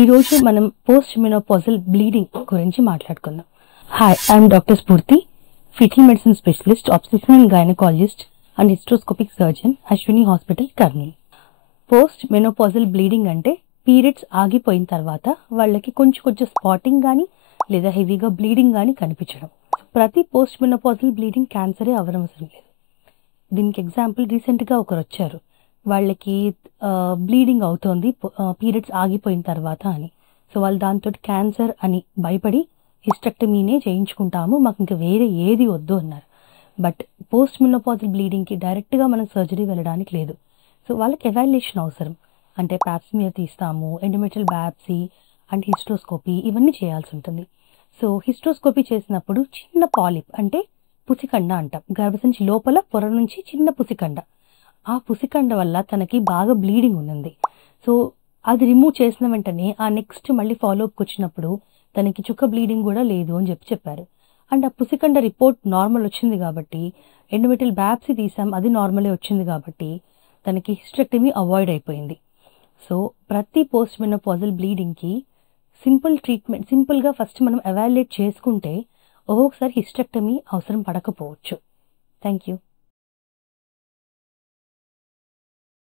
ఈ రోజు మనం పోస్ట్ మెనోపాజల్ బ్లీడింగ్ గురించి మాట్లాడుకుందాం. Hi, I'm doctor Sphoorti, foetal medicine specialist, obstetric and gynaecologist and hysteroscopic surgeon, Ashwini hospital, Kurnool. Post menopausal bleeding అంటే periods ఆగిపోయిన తర్వాత వాళ్ళకి కొంచెం స్పాటింగ్ కానీ లేదా హెవీగా బ్లీడింగ్ కానీ కనిపించడం. ప్రతి పోస్ట్ మెనోపాజల్ బ్లీడింగ్ క్యాన్సరే అవనవసరం లేదు. దీనికి ఎగ్జాంపుల్ రీసెంట్గా ఒకరు వచ్చారు, వాళ్ళకి బ్లీడింగ్ అవుతోంది పీరియడ్స్ ఆగిపోయిన తర్వాత అని. సో వాళ్ళు దాంతో క్యాన్సర్ అని భయపడి హిస్టెక్టమీనే చేయించుకుంటాము, మాకు ఇంకా వేరే ఏది వద్దు అన్నారు. బట్ పోస్ట్ మెనోపాజల్ బ్లీడింగ్కి డైరెక్ట్గా మనం సర్జరీ వెళ్ళడానికి లేదు. సో వాళ్ళకి ఎవాల్యుయేషన్ అవసరం. అంటే ప్యాప్స్మియర్ తీస్తాము, ఎండోమెట్రియల్ బయాప్సీ అండ్ హిస్టోస్కోపీ ఇవన్నీ చేయాల్సి ఉంటుంది. సో హిస్టోస్కోపీ చేసినప్పుడు చిన్న పాలిప్ అంటే పుసికండ అంటాం, గర్భసంచి లోపల పొర నుంచి చిన్న పుసికండ, ఆ పుసికండ వల్ల తనకి బాగా బ్లీడింగ్ ఉంది. సో అది రిమూవ్ చేసిన వెంటనే ఆ నెక్స్ట్ మళ్ళీ ఫాలోఅప్కి వచ్చినప్పుడు తనకి చుక్క బ్లీడింగ్ కూడా లేదు అని చెప్పారు. అండ్ ఆ పుసికండ రిపోర్ట్ నార్మల్ వచ్చింది కాబట్టి, ఎండోమెట్రియల్ బయాప్సీ తీసాం, అది నార్మలే వచ్చింది కాబట్టి తనకి హిస్టెక్టమీ అవాయిడ్ అయిపోయింది. సో ప్రతి పోస్ట్ మెనోపాజల్ బ్లీడింగ్కి సింపుల్ ట్రీట్మెంట్, సింపుల్గా ఫస్ట్ మనం ఎవాల్యుయేట్ చేసుకుంటే ఒక్కొక్కసారి హిస్టెక్టమీ అవసరం పడకపోవచ్చు. Thank you.